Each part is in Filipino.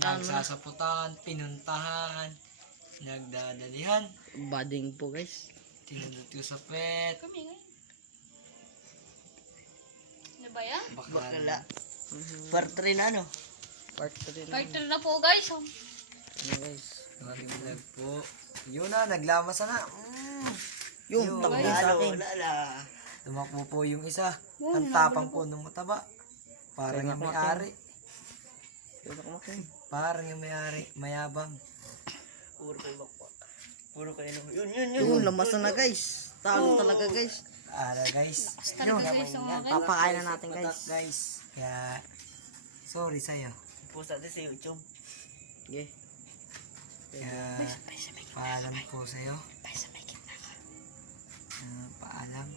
Nagsasaputan, pinuntahan, nagdadalihan. Bading po guys. Tinulot ko sa pet. Kami nga. Ano ba yan? Bakla. Part 3 na ano? Part 3 na. Partner na po guys. Ano guys? Maraming vlog po. Yun na, naglamas na. Yung Yun. takbo sa akin. Lala. Tumakbo po yung isa. Yun, Ang tapang po ng mataba. Parang Kaya yung nga, may-ari. Yung kumakin. Parang yung may-ari. Mayabang. Puro kayo nung... Yun. Yung lamas na guys. Talo talaga guys. Ara guys. Talaga guys ang akin. Papakain na natin guys. Guys. Kaya, sorry sa'yo. Post natin sa YouTube. Okay. Kaya, paalam po sa'yo. Paalam.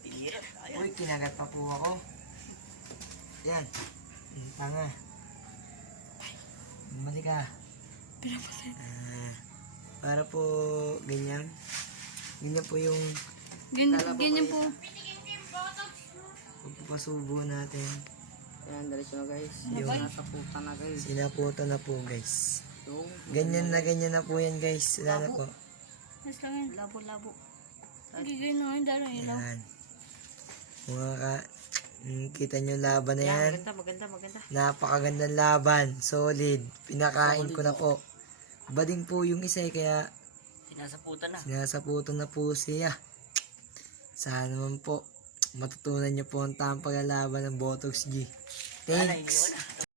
Tira. Uy, kinagat pa po ako. Yan. Tanga. Bumalik ka. Para po ganyan. Ganyan po yung Ganyan po. pagpapasubo natin. Ayan, diretso na guys. Yung Nasaputan na guys. sinaputan na po guys. Yung Ganyan na po yan guys. Wala na po. Mas lang yan. labo-labo. Gigay na nga daro ilaw. Yan. Mga kita nyo laban na yan. Maganda. Napakagandang laban. Solid. Pinakain ko na po. Bading po yung isa kaya Sinasaputan na. sinasaputan na po siya. Sana naman po matutunan nyo po ang tamang paglalaban ng Botox G. Thanks.